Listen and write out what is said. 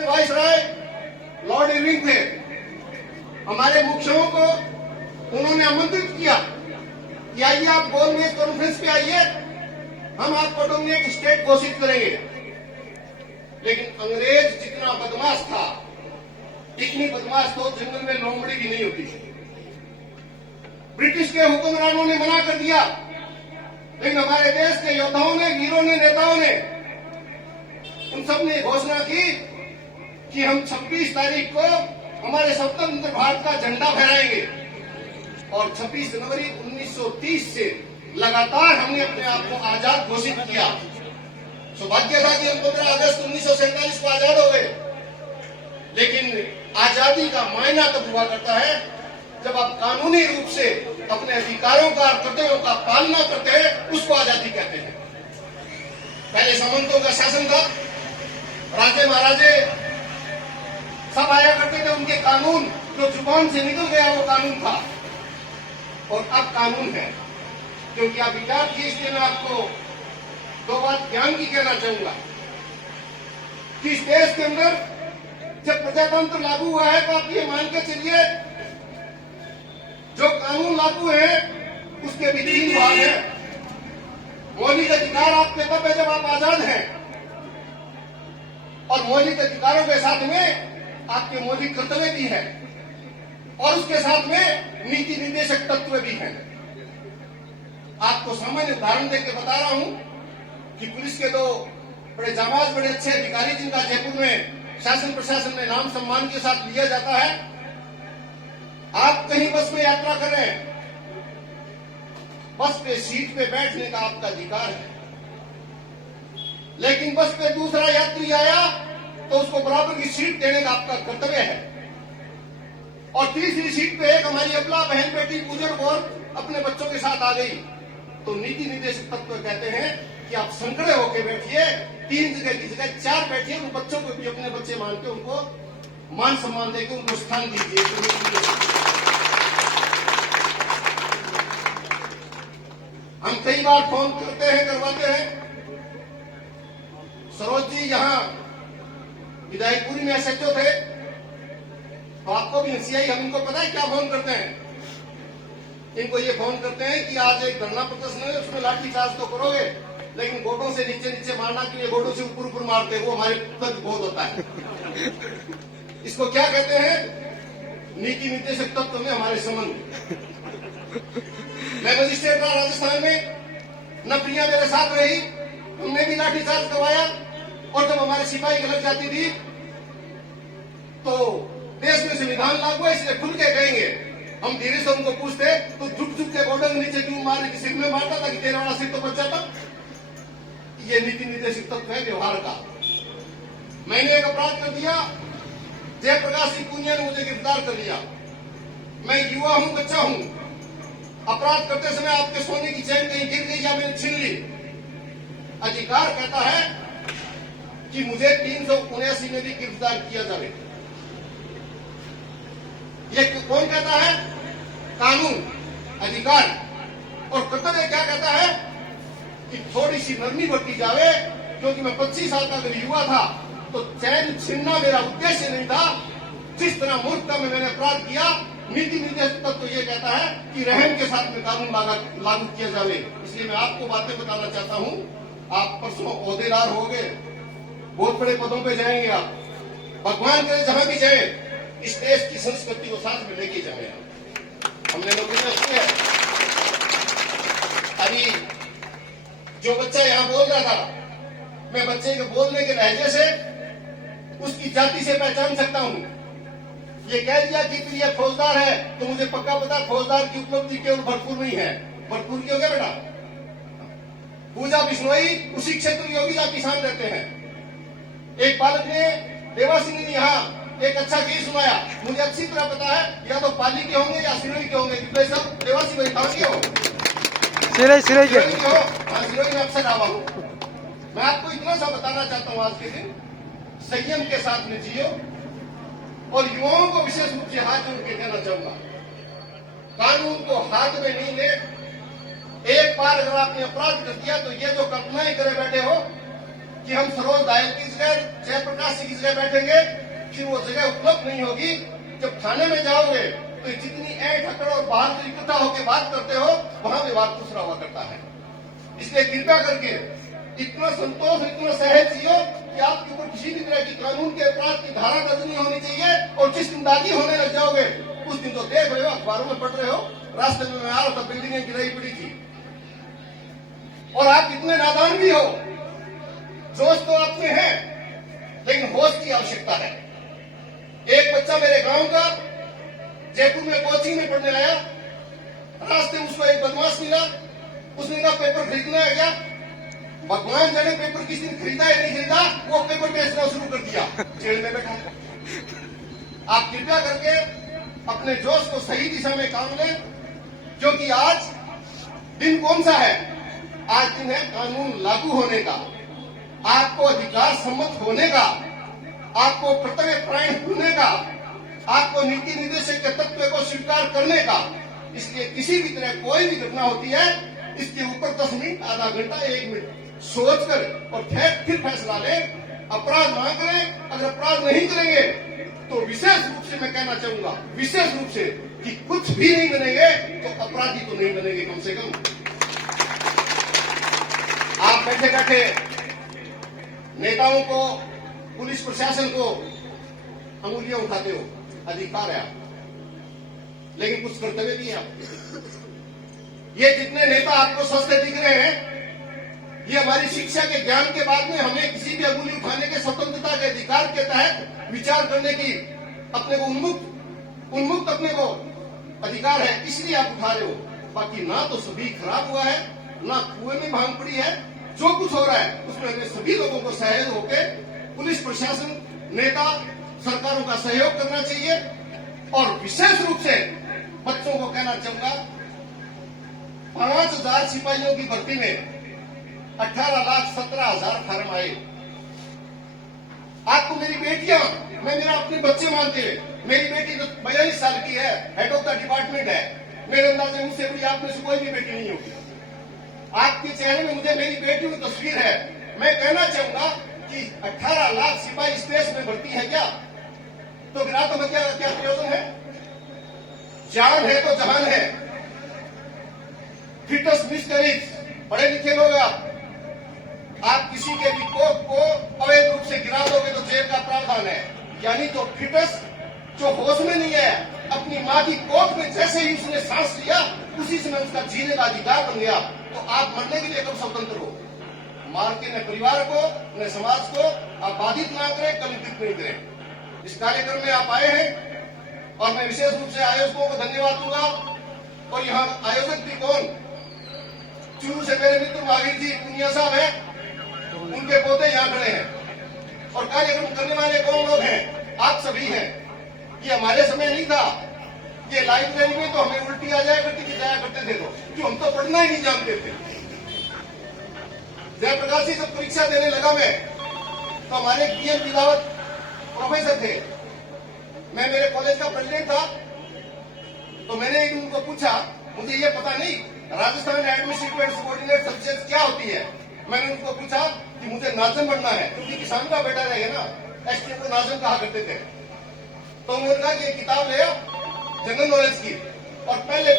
Viceroy Lord Irving थे। हमारे मुखियों को उन्होंने आमंत्रित किया कि आइए आप गोलमेज कॉन्फ्रेंस पे आइए, हम आपको डोमिनेट स्टेट घोषित करेंगे। लेकिन अंग्रेज जितना बदमाश था, इतनी बदमाश तो जंगल में लोमड़ी भी नहीं होती। ब्रिटिश के हुक्मरानों ने मना कर दिया, लेकिन हमारे देश के योद्धाओं ने, वीरों ने, नेताओं ने, उन सब ने घोषणा की कि हम 26 तारीख को हमारे स्वतंत्र भारत का झंडा फहराएंगे। और 26 जनवरी 1930 से लगातार हमने अपने आप को आजाद घोषित किया। सौभाग्य था कि हम 15 अगस्त 1947 को आजाद हो गए। लेकिन आजादी का मायना तब हुआ करता है जब आप कानूनी रूप से अपने अधिकारों का और कर्तव्यों का पालना करते हैं, उसको आजादी कहते हैं। पहले सामंतों का शासन था, राजे महाराजे सब आया करते थे, उनके कानून जो जुबान से निकल गया वो कानून था। और अब कानून है, क्योंकि आप विचार किए, इसलिए मैं आपको दो बात ज्ञान की कहना चाहूंगा कि इस देश के अंदर जब प्रजातंत्र लागू हुआ है तो आप ये मान के चलिए जो कानून लागू है उसके भी 3 भाग हैं। मौलिक अधिकार आपके तब है जब आप आजाद हैं, और मौलिक अधिकारों के साथ में आपके मौलिक कर्तव्य भी हैं, और उसके साथ में नीति निर्देशक तत्व भी हैं। आपको सामान्य उदाहरण देकर बता रहा हूं कि पुलिस के 2 बड़े जाबाज, बड़े अच्छे अधिकारी जिनका जयपुर में शासन प्रशासन में नाम सम्मान के साथ लिया जाता है, आप कहीं बस में यात्रा कर रहे हैं, बस पे सीट पे बैठने का आपका अधिकार है, लेकिन बस पे दूसरा यात्री आया तो उसको बराबर की सीट देने का आपका कर्तव्य है। और तीसरी सीट पे एक हमारी अपना बहन बेटी बुजुर्ग और अपने बच्चों के साथ आ गई, तो नीति निर्देशक तत्व कहते हैं कि आप संकड़े होकर बैठिए, 3 जगह की जगह 4 बैठिए, उन बच्चों को भी अपने बच्चे मान के उनको मान सम्मान देकर उनको स्थान दीजिए। हम कई बार फोन करते हैं, करवाते हैं। सरोज जी यहाँ विधायकपुरी में एसएचओ थे, तो आपको भी हंसी आई। हम इनको पता है क्या फोन करते हैं, इनको ये फोन करते हैं कि आज एक धरना प्रदर्शन है, उसमें लाठी चार्ज तो करोगे, लेकिन गोडों से नीचे नीचे मारना के लिए गोडों से ऊपर ऊपर मारते, वो हमारे तक बहुत होता है। इसको क्या कहते हैं? नीति निर्देशक तत्व में हमारे संबंध। मैं मजिस्ट्रेट रहा राजस्थान में, नप्रिया मेरे साथ रही, हमने भी लाठी चार्ज करवाया। और जब हमारे सिपाही गलत जाती थी तो देश में संविधान लागू है इसलिए खुल के कहेंगे, हम धीरे से उनको पूछते तो झुक झुक के गोडों के नीचे क्यों मारने की सिर में मारता था कि तेरे वाला सिर तो बच जाता। ये नीति निर्देशक तत्व है व्यवहार का। मैंने एक अपराध कर दिया, जयप्रकाश सिंह पूनिया ने मुझे गिरफ्तार कर लिया। मैं युवा हूं, बच्चा हूं, अपराध करते समय आपके सोने की चैन कहीं गिर गई या मैंने छीन ली, अधिकार कहता है कि मुझे 379 में भी गिरफ्तार किया जाए। ये कौन कहता है? कानून, अधिकार। और कर्तव्य क्या कहता है कि थोड़ी सी नरमी बरती जावे, क्योंकि मैं 25 साल का अगर युवा था तो चैन छीनना मेरा उद्देश्य नहीं था। जिस तरह मूर्खता में मैंने अपराध किया, नीति निर्देशक तत्व तो ये कहता है कि रहम के साथ में कानून लागू किया जाए। इसलिए मैं आपको बातें बताना चाहता हूं, आप परसों ओहदेदार हो गए, बहुत बड़े पदों पे जाएंगे आप, भगवान करे जहां भी जाए इस देश की संस्कृति को साथ में लेके जाए। हमने नौकरी रखी है। अभी जो बच्चा यहाँ बोल रहा था, मैं बच्चे के बोलने के लहजे से उसकी जाति से पहचान सकता हूँ। ये कह दिया कि तू ये फौजदार है, तो मुझे पक्का पता फौजदार की उपलब्धि केवल भरपूर नहीं है। भरपूर क्यों क्या बेटा? पूजा बिश्नोई उसी क्षेत्र में योगी किसान रहते हैं। एक बालक ने, देवासिनी ने यहाँ एक अच्छा गीत सुनाया, मुझे अच्छी तरह पता है, या तो पाली के होंगे या सिरोही के होंगे, क्योंकि सब देवासी भाई कहाँ के हो? सिरोही के हो। हाँ, सिरोही में अक्सर आवा हूँ। मैं आपको इतना सा बताना चाहता हूँ, आज के दिन संयम के साथ में जियो। और युवाओं को विशेष रूप से हाथ जोड़ के कहना चाहूंगा, कानून को हाथ में नहीं ले। 1 बार अगर आपने अपराध कर दिया तो ये जो कल्पनाएं करे बैठे हो कि हम सरोज दायल की जगह, जयप्रकाश जी की जगह बैठेंगे, फिर वो जगह उपलब्ध नहीं होगी। जब थाने में जाओगे तो जितनी ऐंठ अकड़ और बाहर जो इकट्ठा होकर बात करते हो, वहां भी बात दूसरा हुआ करता है। इसलिए कृपया करके इतना संतोष, इतना सहज जियो कि आपके ऊपर किसी भी तरह की कानून के अपराध की धारा दर्ज नहीं होनी चाहिए। और जिस दिन दागी होने लग जाओगे उस दिन तो देख रहे हो, अखबारों में पढ़ रहे हो, रास्ते में मैं आ रहा था, बिल्डिंगें गिराई पड़ी थी। और आप इतने नादान भी हो, जोश तो आप में है, लेकिन होश की आवश्यकता है। एक बच्चा मेरे गांव का जयपुर में कोचिंग में पढ़ने आया, रास्ते में उसको एक बदमाश मिला, उसने कहा पेपर खरीदना है क्या? भगवान जाने पेपर किस दिन खरीदा या नहीं खरीदा, वो पेपर बेचना शुरू कर दिया, जेल में बैठा। आप कृपया करके अपने जोश को सही दिशा में काम लें, क्योंकि आज दिन कौन सा है? आज दिन है कानून लागू होने का, आपको अधिकार सम्मत होने का, आपको कर्तव्य परायण होने का, आपको नीति निर्देशक के तत्व को स्वीकार करने का। इसलिए किसी भी तरह कोई भी घटना होती है, इसके ऊपर 10 मिनट, आधा घंटा, 1 मिनट सोचकर और फिर फैसला लें। अपराध ना करें। अगर अपराध नहीं करेंगे तो विशेष रूप से मैं कहना चाहूंगा, विशेष रूप से, कि कुछ भी नहीं बनेंगे तो अपराधी तो नहीं बनेंगे कम से कम। आप बैठे बैठे नेताओं को, पुलिस प्रशासन को अंगुलियां उठाते हो, अधिकार है आप, लेकिन कुछ कर्तव्य भी है आपके। ये जितने नेता आपको सस्ते दिख रहे हैं, ये हमारी शिक्षा के ज्ञान के बाद में हमें किसी भी अंगुली उठाने के स्वतंत्रता के अधिकार के तहत विचार करने की अपने को उन्मुक्त अपने को अधिकार है, इसलिए आप उठा रहे हो। बाकी ना तो सभी खराब हुआ है, ना कुएं में भांग पड़ी है। जो कुछ हो रहा है उसमें हमें सभी लोगों को सहयोग होकर, पुलिस प्रशासन, नेता, सरकारों का सहयोग करना चाहिए। और विशेष रूप से बच्चों को कहना चाहूंगा, 5000 सिपाहियों की भर्ती में 18,17,000 फार्म आए। आपको मेरी बेटियां, मैं मेरा अपने बच्चे मानते हैं। मेरी बेटी तो 42 साल की है, हेड ऑफ द डिपार्टमेंट है। मेरे अंदाजे मुझसे बड़ी आप में से कोई भी बेटी नहीं होगी। आपके चेहरे में मुझे मेरी बेटियों की तस्वीर है। मैं कहना चाहूंगा कि 18 लाख सिपाही इस देश में भर्ती है क्या? तो गिरातों में क्या प्रयोजन है? जान है तो जहान है। फिटनेस मिसकैरेज, पढ़े लिखे लोग आप किसी के भी कोख को अवैध रूप से गिरा दोगे तो जेल का प्रावधान है। यानी तो फिटनेस जो होश में नहीं है, अपनी मां की कोख में जैसे ही उसने सांस लिया, उसी समय उसका जीने का अधिकार बन गया। तो आप मरने के लिए कब स्वतंत्र हो? मार के न परिवार को न समाज को आप बाधित ना करें, कलंकित नहीं करें। इस कार्यक्रम में आप आए हैं और मैं विशेष रूप से आयोजकों को धन्यवाद दूंगा। और यहाँ आयोजक भी कौन? चूरू से मेरे मित्र महावीर जी पुनिया साहब हैं, उनके पोते यहाँ खड़े हैं। और कार्यक्रम करने वाले कौन लोग हैं? आप सभी हैं। ये हमारे समय नहीं था। ये लाइब्रेरी में तो हमें उल्टी आ जाया करती थी, जाया करते थे तो हम तो पढ़ना ही नहीं जानते थे। जयप्रकाश जी जब परीक्षा देने लगा मैं, तो हमारे पीएम बिलावत प्रोफेसर थे। मैं मेरे कॉलेज का प्रेसिडेंट था। तो मैंने उनको पूछा, मुझे ये पता नहीं Rajasthan administrative and subordinate subject क्या होती है। मैंने उनको पूछा कि मुझे नाजम बनना है, क्योंकि किसान का बेटा रहेगा ना, एसटीएम को नाजम कहा करते थे। तो उन्होंने कहा कि किताब ले आओ जनरल नॉलेज की, और पहले